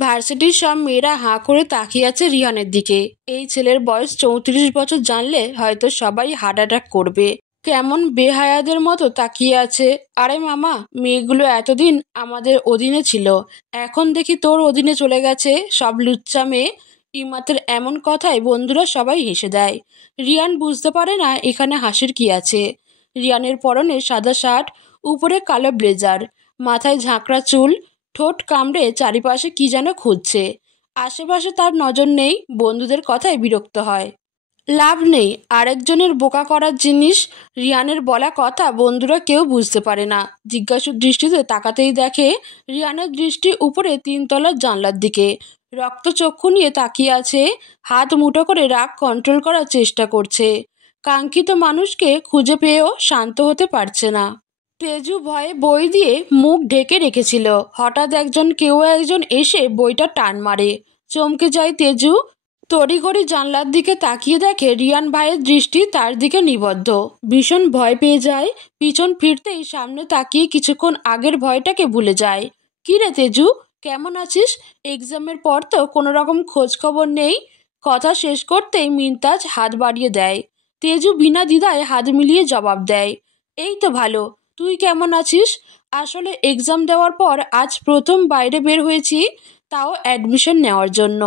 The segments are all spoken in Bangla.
ভার্সিটির সব মেয়েরা হাঁ করে তাকিয়ে আছে রিহানের দিকে। এই ছেলের বয়স 34 বছর জানলে হয়তো সবাই হার্ট অ্যাটাক করবে। কেমন বেহায়াদের মতো তাকিয়ে আছে। আরে মামা, মেয়েগুলো এতদিন আমাদের অধীনে ছিল, এখন দেখি তোর অধীনে চলে গেছে সব লুচ্চা মেয়ে। ইমাতের এমন কথায় বন্ধুরা সবাই হেসে দেয়। রিয়ান বুঝতে পারে না এখানে হাসির কি আছে। রিয়ানের পরনে সাদা শার্ট, উপরে কালো ব্লেজার, মাথায় ঝাঁকড়া চুল, ঠোঁট কামড়ে চারিপাশে কি যেন খুঁজছে। আশেপাশে তার নজর নেই, বন্ধুদের কথায় বিরক্ত হয়। লাভ নেই আরেকজনের বোকা করার জিনিস। রিয়ানের বলা কথা বন্ধুরা কেউ বুঝতে পারে না। জিজ্ঞাসু দৃষ্টিতে তাকাতেই দেখে রিয়ানের দৃষ্টি উপরে 3 তলার জানলার দিকে। রক্তচক্ষু নিয়ে তাকিয়ে আছে, হাত মুঠো করে রাগ কন্ট্রোল করার চেষ্টা করছে। কাঙ্ক্ষিত মানুষকে খুঁজে পেয়েও শান্ত হতে পারছে না। তেজু ভয়ে বই দিয়ে মুখ ঢেকে রেখেছিল। হঠাৎ কেউ একজন এসে বইটা টান মারে। চমকে যায় তেজু। তড়িঘড়ি জানলার দিকে তাকিয়ে দেখে রিয়ান ভাইয়ের দৃষ্টি তার দিকে নিবদ্ধ। ভীষণ ভয় পেয়ে যায়। পিছন ফিরতেই সামনে তাকিয়ে কিছুক্ষণ আগের ভয়টাকে ভুলে যায়। কি রে তেজু, কেমন আছিস? এক্সামের পর তো কোনো রকম খোঁজ খবর নেই। কথা শেষ করতেই মিনতাজ হাত বাড়িয়ে দেয়। তেজু বিনা দ্বিধায় হাত মিলিয়ে জবাব দেয়, এই তো ভালো, তুই কেমন আছিস? আসলে এক্সাম দেওয়ার পর আজ প্রথম বাইরে বের হয়েছি, তাও অ্যাডমিশন নেওয়ার জন্য।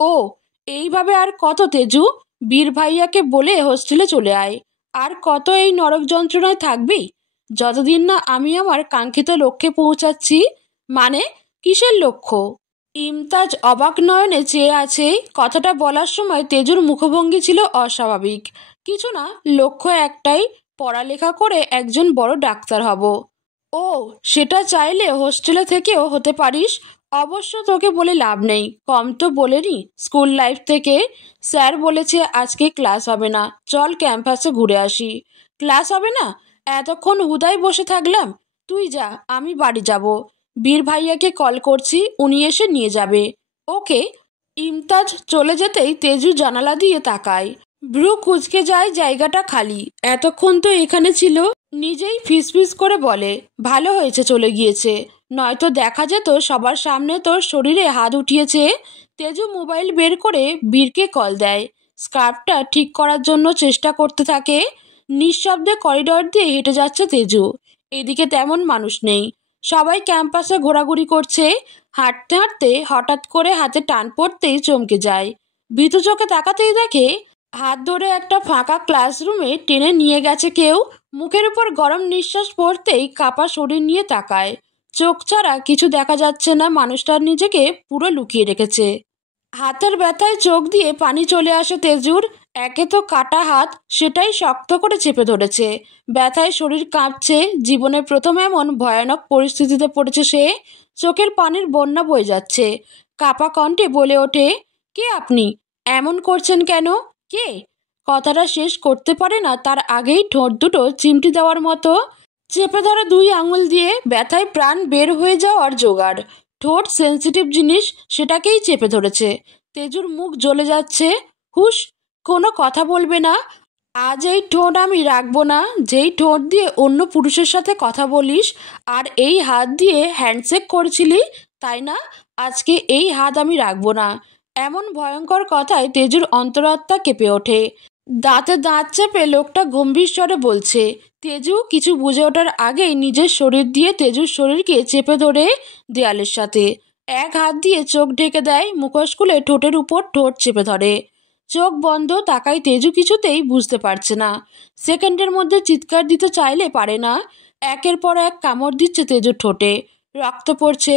ও, এইভাবে আর কত তেজু? বীর ভাইয়াকে বলে হোস্টেলে চলে আয়। আর কত এই নরক যন্ত্রণায় থাকবি, যতদিন না আমি আমার কাঙ্ক্ষিত লক্ষ্যে পৌঁছাচ্ছি। মানে, কিসের লক্ষ্য? ইমতাজ অবাক নয়নে চেয়ে আছে। কথাটা বলার সময় তেজুর মুখভঙ্গি ছিল অস্বাভাবিক। কিছু না, লক্ষ্য একটাই, পড়ালেখা করে একজন বড় ডাক্তার হব। ও, সেটা চাইলে হোস্টেলে থেকেও হতে পারিস। অবশ্য তোকে বলে লাভ নেই, কম তো বলেনি স্কুল লাইফ থেকে। স্যার বলেছে আজকে ক্লাস হবে না, চল ক্যাম্পাসে ঘুরে আসি। ক্লাস হবে না? এতক্ষণ হুদাই বসে থাকলাম। তুই যা, আমি বাড়ি যাব। বীর ভাইয়াকে কল করছি, উনি এসে নিয়ে যাবে। ওকে। ইমতাজ চলে যেতেই তেজু জানালা দিয়ে তাকায়। ভ্রু কুঁচকে যায়, জায়গাটা খালি। এতক্ষণ তো এখানে ছিল। নিজেই ফিসফিস করে বলে, ভালো হয়েছে চলে গিয়েছে, নয়তো দেখা যেত সবার সামনে তোর শরীরে হাত উঠিয়েছে। তেজু মোবাইল বের করে বীরকে কল দেয়। স্কার্ফটা ঠিক করার জন্য চেষ্টা করতে থাকে। নিঃশব্দে করিডর দিয়ে হেঁটে যাচ্ছে তেজু। এদিকে তেমন মানুষ নেই, সবাই ক্যাম্পাসে ঘোরাঘুরি করছে। হাঁটতে হাঁটতে হঠাৎ করে হাতে টান পড়তেই চমকে যায়। ভীতু চোখে তাকাতেই দেখে হাত ধরে একটা ফাঁকা ক্লাসরুমে টেনে নিয়ে গেছে কেউ। মুখের উপর গরম নিঃশ্বাস পড়তেই কাপা শরীর নিয়ে তাকায়। চোখ ছাড়া কিছু দেখা যাচ্ছে না, মানুষটার নিজেকে পুরো লুকিয়ে রেখেছে। হাতের ব্যথায় চোখ দিয়ে পানি চলে আসে তেজুর। একে তো কাটা হাত, সেটাই শক্ত করে চেপে ধরেছে। ব্যথায় শরীর কাঁপছে। জীবনে প্রথম এমন ভয়ানক পরিস্থিতিতে পড়েছে সে। চোখের পানির বন্যা বয়ে যাচ্ছে। কাপা কণ্ঠে বলে ওঠে, কে আপনি? এমন করছেন কেন? কে? কথাটা শেষ করতে পারে না, তার আগেই ঠোঁট দুটো চিমটি দেওয়ার মতো চেপে ধরা 2 আঙুল দিয়ে ব্যথায় প্রাণ বের হয়ে যাওয়ার জোগাড়। ঠোঁট সেন্সিটিভ জিনিস, সেটাকেই চেপে ধরেছে। তেজুর মুখ জ্বলে যাচ্ছে। হুশ, কোনো কথা বলবে না। আজ এই ঠোঁট আমি রাখবো না, যেই ঠোঁট দিয়ে অন্য পুরুষের সাথে কথা বলিস আর এই হাত দিয়ে হ্যান্ডশেক করছিলি, তাই না? আজকে এই হাত আমি রাখবো না। এমন ভয়ঙ্কর কথায় তেজুর অন্তরাত্মা কেঁপে ওঠে। দাঁতে দাঁত চেপে লোকটা গম্ভীর স্বরে বলছে। তেজু কিছু বুঝে ওঠার আগেই নিজের শরীর দিয়ে তেজুর শরীরকে চেপে ধরে দেয়ালের সাথে এক হাত দিয়ে চোখ ঢেকে দেয়। মুখোশ খুলে ঠোঁটের উপর ঠোঁট চেপে ধরে। চোখ বন্ধ, তাকায় তেজু কিছুতেই বুঝতে পারছে না। সেকেন্ডের মধ্যে চিৎকার দিতে চাইলে পারে না। একের পর এক কামড় দিচ্ছে তেজুর ঠোঁটে। রক্ত পড়ছে।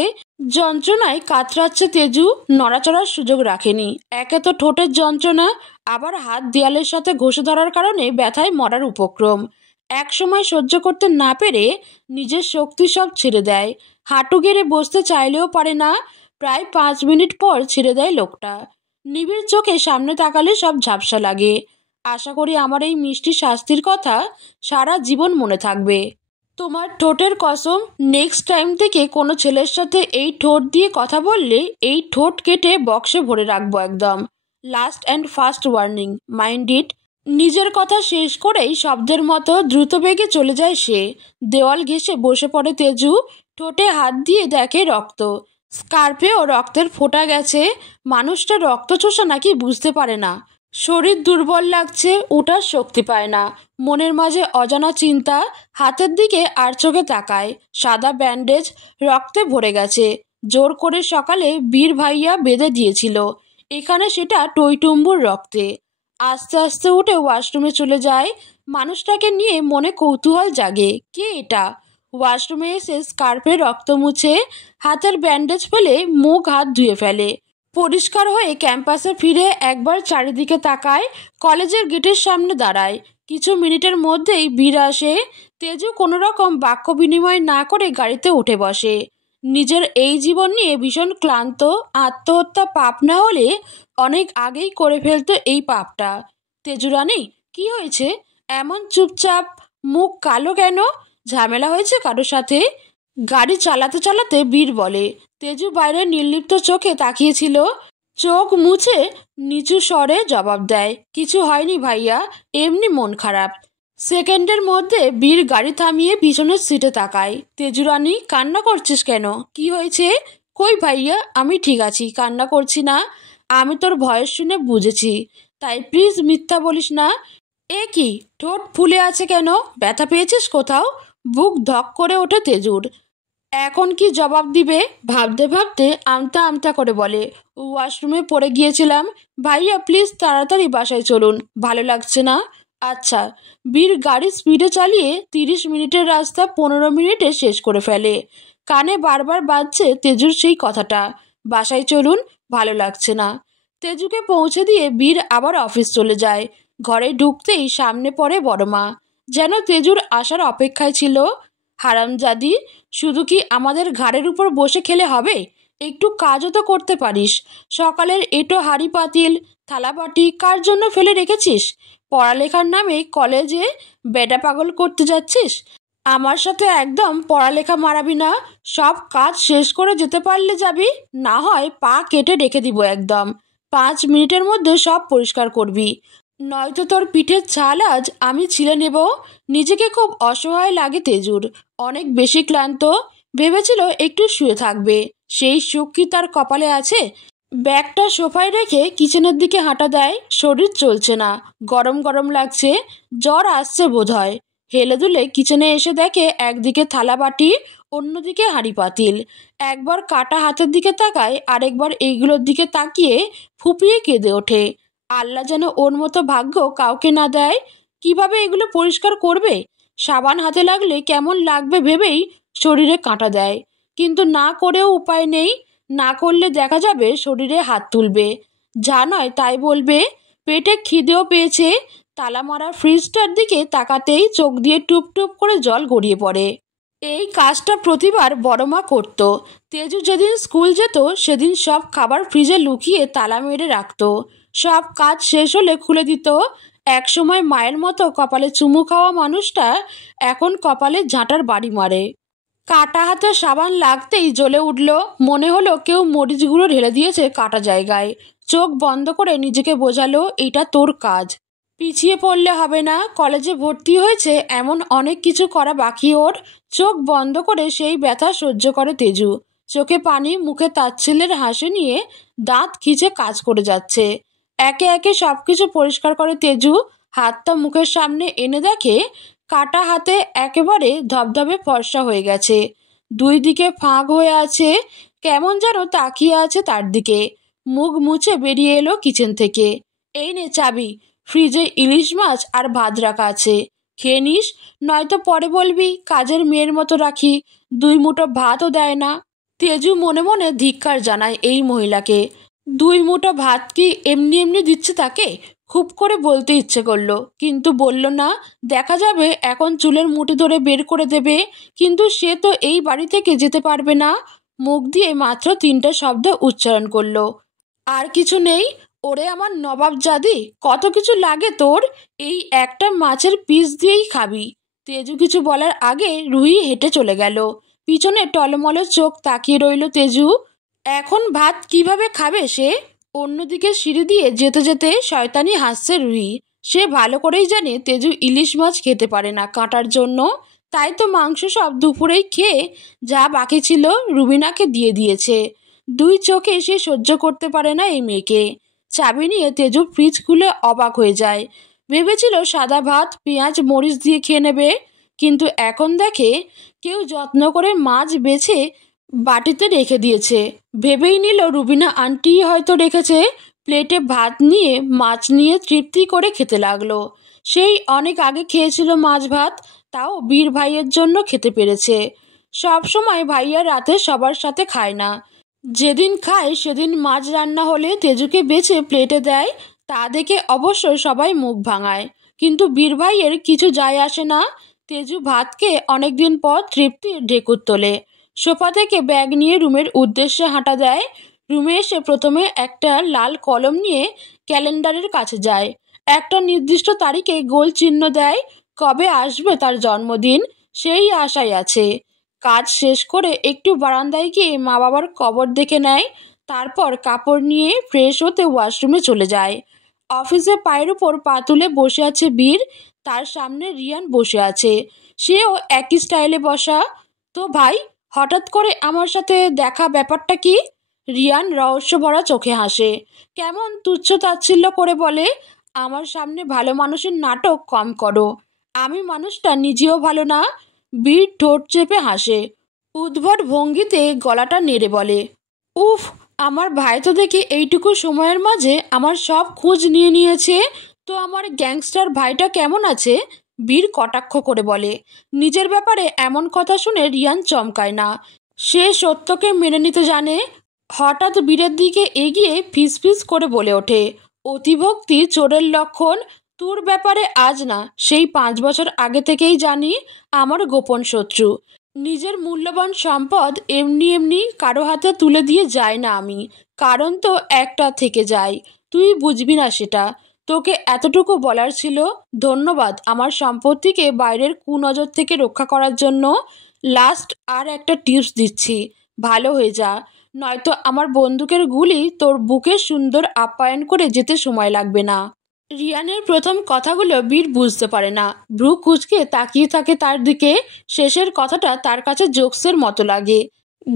যন্ত্রণায় কাতরাচ্ছে তেজু, নড়াচড়ার সুযোগ রাখেনি। একে তো ঠোঁটের যন্ত্রণা, আবার হাত দেয়ালের সাথে ঘষে ধরার কারণে ব্যথায় মরার উপক্রম। এক সময় সহ্য করতে না পেরে নিজের শক্তি সব ছেড়ে দেয়। হাঁটু গেড়ে বসতে চাইলেও পারে না। প্রায় 5 মিনিট পর ছেড়ে দেয় লোকটা। নিবিড় চোখে সামনে তাকালে সব ঝাপসা লাগে। আশা করি আমার এই মিষ্টি শাস্তির কথা সারা জীবন মনে থাকবে। তোমার ঠোঁটের কসম, নেক্সট টাইম থেকে কোনো ছেলের সাথে এই ঠোঁট দিয়ে কথা বললে এই ঠোঁট কেটে বক্সে ভরে রাখবো একদম। Last and first warning, mind it. নিজের কথা শেষ করেই শব্দের মতো দ্রুত বেগে চলে যায় সে। দেওয়াল ঘেঁষে বসে পড়ে তেজু। ঠোঁটে হাত দিয়ে দেখে রক্ত। স্কার্পেও রক্তের ফোঁটা গেছে। মানুষটা রক্ত চোষা নাকি বুঝতে পারে না। শরীর দুর্বল লাগছে, ওঠার শক্তি পায় না। মনের মাঝে অজানা চিন্তা। হাতের দিকে আর চোখে তাকায়, সাদা ব্যান্ডেজ রক্তে ভরে গেছে। জোর করে সকালে বীর ভাইয়া বেঁধে দিয়েছিল, এখানে সেটা টইটুম্বুর রক্তে। আস্তে আস্তে উঠে ওয়াশরুমে চলে যায়। মানুষটাকে নিয়ে মনে কৌতূহল জাগে, কে এটা? ওয়াশরুমে এসে স্কার্পে রক্ত মুছে হাতের ব্যান্ডেজ ফেলে মুখ হাত ধুয়ে ফেলে। পরিষ্কার হয়ে ক্যাম্পাসে ফিরে একবার চারিদিকে তাকায়, কলেজের গেটের সামনে দাঁড়ায়। কিছু মিনিটের মধ্যেই বীর আসে। তেজু কোনো রকম বাক্য বিনিময় না করে গাড়িতে উঠে বসে। নিজের এই জীবন নিয়ে ভীষণ ক্লান্ত। আত্মহত্যা পাপ না হলে অনেক আগেই করে ফেলতো এই পাপটা। তেজু রানী, কি হয়েছে? এমন চুপচাপ, মুখ কালো কেন? ঝামেলা হয়েছে কারোর সাথে? গাড়ি চালাতে চালাতে বীর বলে। তেজু বাইরে নির্লিপ্ত চোখে তাকিয়েছিল। চোখ মুছে নিচু স্বরে জবাব দেয়, কিছু হয়নি ভাইয়া, এমনি মন খারাপ। সেকেন্ডের মধ্যে বীর গাড়ি থামিয়ে পিছনের সিটে তাকায়। তেজু রানী, কান্না করছিস কেন? কি হয়েছে? কই ভাইয়া, আমি ঠিক আছি, কান্না করছি না। আমি তোর ভয়েস শুনে বুঝেছি, তাই প্লিজ মিথ্যা বলিস না। এ কি, ঠোঁট ফুলে আছে কেন? ব্যথা পেয়েছিস কোথাও? বুক ধক করে ওঠে তেজুর। এখন কি জবাব দিবে ভাবতে ভাবতে আমতা আমতা করে বলে, ওয়াশরুমে পড়ে গিয়েছিলাম। ভাইয়া প্লিজ তাড়াতাড়ি বাসায় চলুন, ভালো লাগছে না। আচ্ছা। বীর গাড়ি স্পিডে চালিয়ে 30 মিনিটের রাস্তা 15 মিনিটে শেষ করে ফেলে। কানে বারবার বাজছে তেজুর সেই কথাটা, বাসায় চলুন, ভালো লাগছে না। তেজুকে পৌঁছে দিয়ে বীর আবার অফিস চলে যায়। ঘরে ঢুকতেই সামনে পড়ে বড়মা, যেন তেজুর আসার অপেক্ষায় ছিল। হারামজাদি, শুধু কি আমাদের ঘাড়ের উপর বসে খেলে হবে? একটু কাজও তো করতে পারিস। সকালের এঁটো হাঁড়ি পাতিল থালাবাটি কার জন্য ফেলে রেখেছিস? পড়ালেখার নামে কলেজে বেডা পাগল করতে যাচ্ছিস? আমার সাথে একদম পড়ালেখা মারাবি না। সব কাজ শেষ করে যেতে পারলে যাবি, না হয় পা কেটে রেখে দিব একদম। 5 মিনিটের মধ্যে সব পরিষ্কার করবি, নয়তো তোর পিঠের ছাল আজ আমি ছিলে নেব। নিজেকে খুব অসহায় লাগে তেজুর, অনেক বেশি ক্লান্ত। ভেবেছিল একটু শুয়ে থাকবে, সেই সুখ কি তার কপালে আছে? ব্যাগটা সোফায় রেখে কিচেনের দিকে হাঁটা দেয়। শরীর চলছে না, গরম গরম লাগছে, জ্বর আসছে বোধহয়। হেলে দুলে কিচেনে এসে দেখে একদিকে থালা বাটি, অন্যদিকে হাঁড়ি পাতিল। একবার কাটা হাতের দিকে তাকায়, আরেকবার এইগুলোর দিকে তাকিয়ে ফুপিয়ে কেঁদে ওঠে। আল্লাহ যেন ওর মতো ভাগ্য কাউকে না দেয়। কিভাবে এগুলো পরিষ্কার করবে? সাবান হাতে লাগলে কেমন লাগবে ভেবেই শরীরে কাঁটা দেয়, কিন্তু না করেও উপায় নেই। না করলে দেখা যাবে শরীরে হাত তুলবে, যা নয় তাই বলবে। পেটে খিদেও পেয়েছে। তালা মারা ফ্রিজটার দিকে তাকাতেই চোখ দিয়ে টুপ টুপ করে জল গড়িয়ে পড়ে। এই কাজটা প্রতিবার বড়মা করত। তেজু যেদিন স্কুল যেত সেদিন সব খাবার ফ্রিজে লুকিয়ে তালা মেরে রাখত। সব কাজ শেষ হলে খুলে দিত। একসময় মায়ের মতো কপালে চুমু খাওয়া মানুষটা এখন কপালে ঝাঁটার বাড়ি মারে। কাটা হাতে সাবান লাগতেই জ্বলে উঠল। মনে হলো কেউ মরিচ গুঁড়ো ঢেলে দিয়েছে কাটা জায়গায়। চোখ বন্ধ করে নিজেকে বোঝালো, এটা তোর কাজ, পিছিয়ে পড়লে হবে না। কলেজে ভর্তি হয়েছে, এমন অনেক কিছু করা বাকি ওর। চোখ বন্ধ করে সেই ব্যথা সহ্য করে তেজু। চোখে পানি, মুখে তাচ্ছিল্যের হাসি নিয়ে দাঁত খিচে কাজ করে যাচ্ছে। একে একে সবকিছু পরিষ্কার করে তেজু। হাতটা মুখের সামনে এনে দেখে কাটা হাতে একেবারে ধবধবে ফর্সা হয়ে গেছে। 2 দিকে ফাঁক হয়ে আছে, কেমন যেন তাকিয়ে আছে তার দিকে। মুখ মুছে বেরিয়ে এলো কিচেন থেকে। এই নে চাবি, ফ্রিজে ইলিশ মাছ আর ভাত রাখা আছে, খেয়ে নিস, নয়তো পরে বলবি কাজের মেয়ের মতো রাখি, 2 মুঠো ভাতও দেয় না। তেজু মনে মনে ধিক্কার জানায় এই মহিলাকে। 2 মুঠো ভাত কি এমনি এমনি দিচ্ছে তাকে? খুব করে বলতে ইচ্ছে করলো, কিন্তু বলল না। দেখা যাবে এখন চুলের মুঠি ধরে বের করে দেবে, কিন্তু সে তো এই বাড়ি থেকে যেতে পারবে না। মুখ দিয়ে মাত্র 3টা শব্দ উচ্চারণ করলো, আর কিছু নেই। ওরে আমার নবাব জাদি, কত কিছু লাগে তোর, এই একটা মাছের পিস দিয়েই খাবি। তেজু কিছু বলার আগে রুহি হেঁটে চলে গেল। পিছনে টলমলে চোখ তাকিয়ে রইল তেজু। এখন ভাত কিভাবে খাবে সে? অন্যদিকে সিঁড়ি দিয়ে যেতে যেতে শয়তানি হাসছে রুহি। সে ভালো করেই জানে তেজু ইলিশ মাছ খেতে পারে না কাঁটার জন্য। তাই তো মাংস সব দুপুরেই খেয়ে যা বাকি ছিল রুবিনাকে দিয়ে দিয়েছে। দুই চোখে সে সহ্য করতে পারে না এই মেয়েকে। চাবি নিয়ে তেজু ফ্রিজ খুলে অবাক হয়ে যায়। ভেবেছিল সাদা ভাত পেঁয়াজ মরিচ দিয়ে খেয়ে নেবে, কিন্তু এখন দেখে কেউ যত্ন করে মাছ বেছে বাটিতে রেখে দিয়েছে। ভেবেই নিল রুবিনা আন্টি হয়তো রেখেছে। প্লেটে ভাত নিয়ে মাছ নিয়ে তৃপ্তি করে খেতে লাগলো। সেই অনেক আগে খেয়েছিল মাছ ভাত, তাও বীর ভাইয়ের জন্য খেতে পেরেছে। সব সময় ভাইয়া রাতে সবার সাথে খায় না, যেদিন খায় সেদিন মাছ রান্না হলে তেজুকে বেছে প্লেটে দেয়। তা দেখে অবশ্য সবাই মুখ ভাঙায়, কিন্তু বীর ভাইয়ের কিছু যায় আসে না। তেজু ভাতকে অনেকদিন পর তৃপ্তি ঢেকুর তোলে। সোফা থেকে ব্যাগ নিয়ে রুমের উদ্দেশ্যে হাঁটা দেয়। রুমে এসে প্রথমে একটা লাল কলম নিয়ে ক্যালেন্ডারের কাছে যায়। একটা নির্দিষ্ট তারিখে গোল চিহ্ন দেয়। কবে আসবে তার জন্মদিন সেই আশায় আছে। কাজ শেষ করে একটু বারান্দায় গিয়ে মা বাবার কবর দেখে নেয়। তারপর কাপড় নিয়ে ফ্রেশ হতে ওয়াশরুমে চলে যায়। অফিসে পায়ের উপর পা তুলে বসে আছে বীর। তার সামনে রিয়ান বসে আছে, সেও একই স্টাইলে বসা। তো ভাই, হঠাৎ করে আমার সাথে দেখা, ব্যাপারটা কি? রিয়ান রহস্য ভরা চোখে হাসে, কেমন তুচ্ছ তাচ্ছিল্য করে বলে, আমার সামনে ভালো মানুষের নাটক কম করো। আমি মানুষটা নিজেও ভালো না। বীর ঠোঁট চেপে হাসে, উদ্ভট ভঙ্গিতে গলাটা নেড়ে বলে, উফ, আমার ভাই তো দেখি এইটুকু সময়ের মাঝে আমার সব খোঁজ নিয়ে নিয়েছে। তো আমার গ্যাংস্টার ভাইটা কেমন আছে? বীর কটাক্ষ করে বলে। নিজের ব্যাপারে এমন কথা শুনে রিয়ান চমকায় না। সে সত্যকে মেনে নিতে জানে। হঠাৎ বীরের দিকে এগিয়ে ফিসফিস করে বলে ওঠে, অতিভক্তি চোরের লক্ষণ। তোর ব্যাপারে আজ না, সেই 5 বছর আগে থেকেই জানি আমার গোপন শত্রু। নিজের মূল্যবান সম্পদ এমনি এমনি কারো হাতে তুলে দিয়ে যায় না আমি, কারণ তো একটা থেকে যায়। তুই বুঝবি না সেটা। তোকে এতটুকু বলার ছিল। ধন্যবাদ আমার সম্পত্তিকে বাইরের কুনজর থেকে রক্ষা করার জন্য। লাস্ট আর একটা টিপস দিচ্ছি, ভালো হয়ে যা, নয়তো আমার বন্দুকের গুলি তোর বুকে সুন্দর আপ্যায়ন করে যেতে সময় লাগবে না। রিয়ানের প্রথম কথাগুলো বীর বুঝতে পারে না। ভ্রু কুঁচকে তাকিয়ে থাকে তার দিকে। শেষের কথাটা তার কাছে জোকসের মতো লাগে।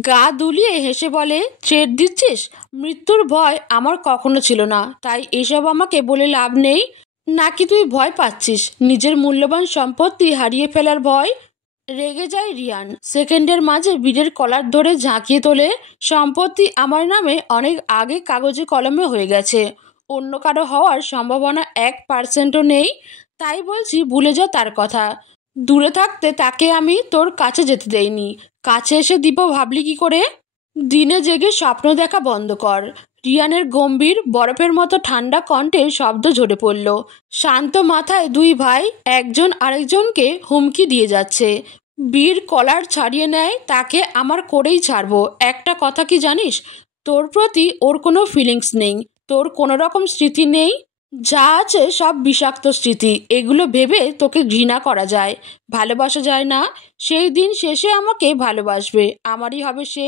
গা দুলিয়ে হেসে বলে, থ্রেট দিচ্ছিস? মৃত্যুর ভয় আমার কখনো ছিল না, তাই এসব আমাকে বলে লাভ নেই। নাকি তুই ভয় পাচ্ছিস নিজের মূল্যবান সম্পত্তি হারিয়ে ফেলার ভয়? রেগে যায় রিয়ান। সেকেন্ডের মাঝে বীরের কলার ধরে ঝাঁকিয়ে তোলে। সম্পত্তি আমার নামে অনেক আগে কাগজে কলমে হয়ে গেছে, অন্য কারো হওয়ার সম্ভাবনা 1% নেই। তাই বলছি ভুলে যা তার কথা। দূরে থাকতে তাকে আমি তোর কাছে যেতে দেইনি, কাছে এসে দিব ভাবলি কি করে? দিনে জেগে স্বপ্ন দেখা বন্ধ কর। রিয়ানের গম্ভীর বরফের মতো ঠান্ডা কণ্ঠে শব্দ ঝরে পড়ল। শান্ত মাথায় দুই ভাই একজন আরেকজনকে হুমকি দিয়ে যাচ্ছে। বীর কলার ছাড়িয়ে নেয়, তাকে আমার করেই ছাড়বো। একটা কথা কি জানিস, তোর প্রতি ওর কোনো ফিলিংস নেই, তোর কোনো রকম স্মৃতি নেই। যা আছে সব বিষাক্ত স্মৃতি। এগুলো ভেবে তোকে ঘৃণা করা যায়, ভালোবাসা যায় না। সেই দিন শেষে আমাকে ভালোবাসবে, আমারই হবে সে।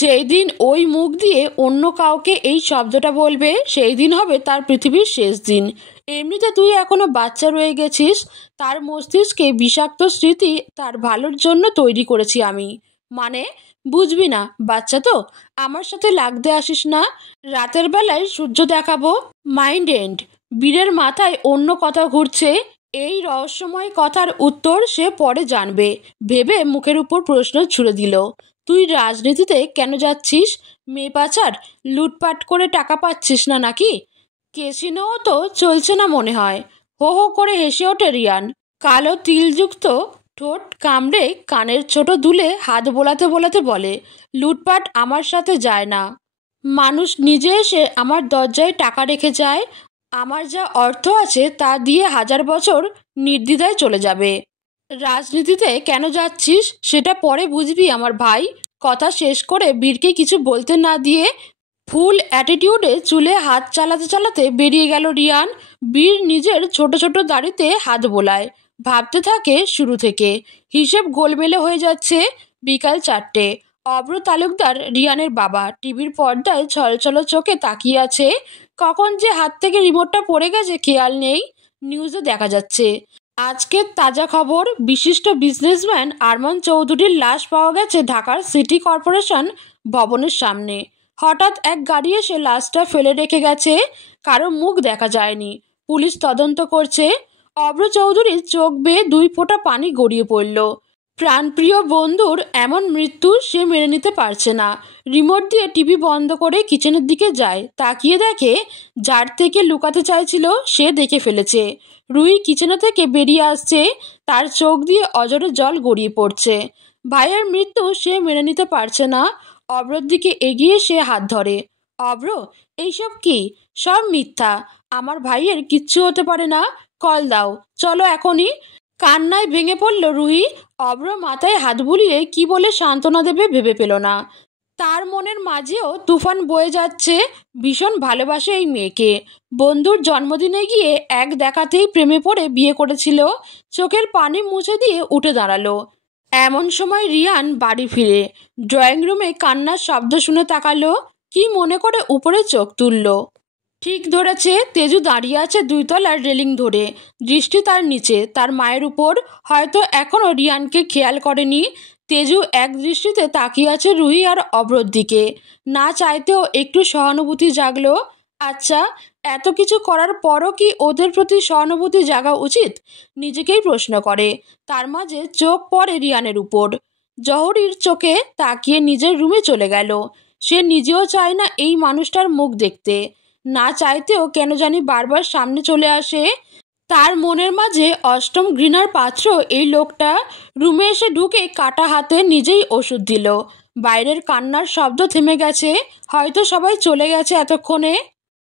যেই দিন ওই মুখ দিয়ে অন্য কাউকে এই শব্দটা বলবে, সেই দিন হবে তার পৃথিবীর শেষ দিন। এমনিতে তুই এখনো বাচ্চা রয়ে গেছিস। তার মস্তিষ্কে বিষাক্ত স্মৃতি তার ভালোর জন্য তৈরি করেছি আমি। মানে বুঝবি না, বাচ্চা তো। আমার সাথে লাগতে আসিস না। রাতের বেলায় সূর্য দেখাবো, মাইন্ড এন্ড। বীরের মাথায় অন্য কথা ঘুরছে। এই রহস্যময় কথার উত্তর সে পরে জানবে ভেবে মুখের উপর প্রশ্ন ছুড়ে দিল, তুই রাজনীতিতে কেন যাচ্ছিস? মেয়ে পাচার, লুটপাট করে টাকা পাচ্ছিস না নাকি? কেসিনোও তো চলছে না মনে হয়। হো হো করে হেসে ওঠে রিয়ান। কালো তিলযুক্ত ঠোঁট কামড়ে কানের ছোট দুলে হাত বোলাতে বোলাতে বলে, লুটপাট আমার সাথে যায় না। মানুষ নিজে এসে আমার দরজায় টাকা রেখে যায়। আমার যা অর্থ আছে তা দিয়ে 1000 বছর নির্দ্বিধায় চলে যাবে। রাজনীতিতে কেন যাচ্ছিস সেটা পরে বুঝবি আমার ভাই। কথা শেষ করে বীরকে কিছু বলতে না দিয়ে ফুল অ্যাটিটিউডে চুলে হাত চালাতে চালাতে বেরিয়ে গেল রিয়ান। বীর নিজের ছোট ছোট দাড়িতে হাত বোলায়, ভাবতে থাকে শুরু থেকে। হিসেব গোলমেলে হয়ে যাচ্ছে। বিকাল 4টে। অভ্র তালুকদার, রিয়ানের বাবা, টিভির পর্দায় ছলছল চোখে তাকিয়ে আছে। কখন যে হাত থেকে রিমোটটা পড়ে গেছে খেয়াল নেই। নিউজে দেখা যাচ্ছে আজকের তাজা খবর, বিশিষ্ট বিজনেসম্যান আরমান চৌধুরীর লাশ পাওয়া গেছে ঢাকার সিটি কর্পোরেশন ভবনের সামনে। হঠাৎ এক গাড়ি এসে লাশটা ফেলে রেখে গেছে, কারো মুখ দেখা যায়নি। পুলিশ তদন্ত করছে। অভ্র চৌধুরীর চোখ বেয়ে 2 ফোঁটা পানি গড়িয়ে পড়ল। প্রাণপ্রিয় বন্ধুর এমন মৃত্যু সে মেনে নিতে পারছে না। রিমোট দিয়ে টিভি বন্ধ করে কিচেনের দিকে যায়, তাকিয়ে দেখে যার থেকে লুকাতে চাইছিল সে দেখে ফেলেছে। রুহি কিচেনে থেকে বেরিয়ে আসছে, তার চোখ দিয়ে অঝরে জল গড়িয়ে পড়ছে। ভাইয়ের মৃত্যু সে মেনে নিতে পারছে না। অভ্রর দিকে এগিয়ে সে হাত ধরে। অভ্র, এইসব কি? সব মিথ্যা। আমার ভাইয়ের কিচ্ছু হতে পারে না। কল দাও, চলো এখনই। কান্নায় ভেঙে পড়ল রুহি। অভ্র মাথায় হাত বুলিয়ে কি বলে সান্ত্বনা দেবে ভেবে পেল না। তার মনের মাঝেও তুফান বয়ে যাচ্ছে। ভীষণ ভালোবাসে এই মেয়েকে। বন্ধুর জন্মদিনে গিয়ে এক দেখাতেই প্রেমে পড়ে বিয়ে করেছিল। চোখের পানি মুছে দিয়ে উঠে দাঁড়ালো। এমন সময় রিয়ান বাড়ি ফিরে ড্রয়িং রুমে কান্নার শব্দ শুনে তাকালো। কি মনে করে উপরে চোখ তুলল। ঠিক ধরেছে, তেজু দাঁড়িয়ে আছে 2 তলার রেলিং ধরে। দৃষ্টি তার নিচে, তার মায়ের উপর। হয়তো এখনও রিয়ানকে খেয়াল করেনি। তেজু এক দৃষ্টিতে তাকিয়ে আছে রুহি আর অভ্রর দিকে। না চাইতেও একটু সহানুভূতি জাগলো। আচ্ছা, এত কিছু করার পরও কি ওদের প্রতি সহানুভূতি জাগা উচিত? নিজেকেই প্রশ্ন করে। তার মাঝে চোখ পড়ে রিয়ানের উপর। জহরির চোখে তাকিয়ে নিজের রুমে চলে গেল। সে নিজেও চায় না এই মানুষটার মুখ দেখতে। না চাইতেও কেন জানি বারবার সামনে চলে আসে। তার মনের মাঝে অষ্টম ঘৃণার পাত্র এই লোকটা। রুমে এসে ঢুকে কাটা হাতে নিজেই ওষুধ দিল। বাইরের কান্নার শব্দ থেমে গেছে। হয়তো সবাই চলে গেছে এতক্ষণে।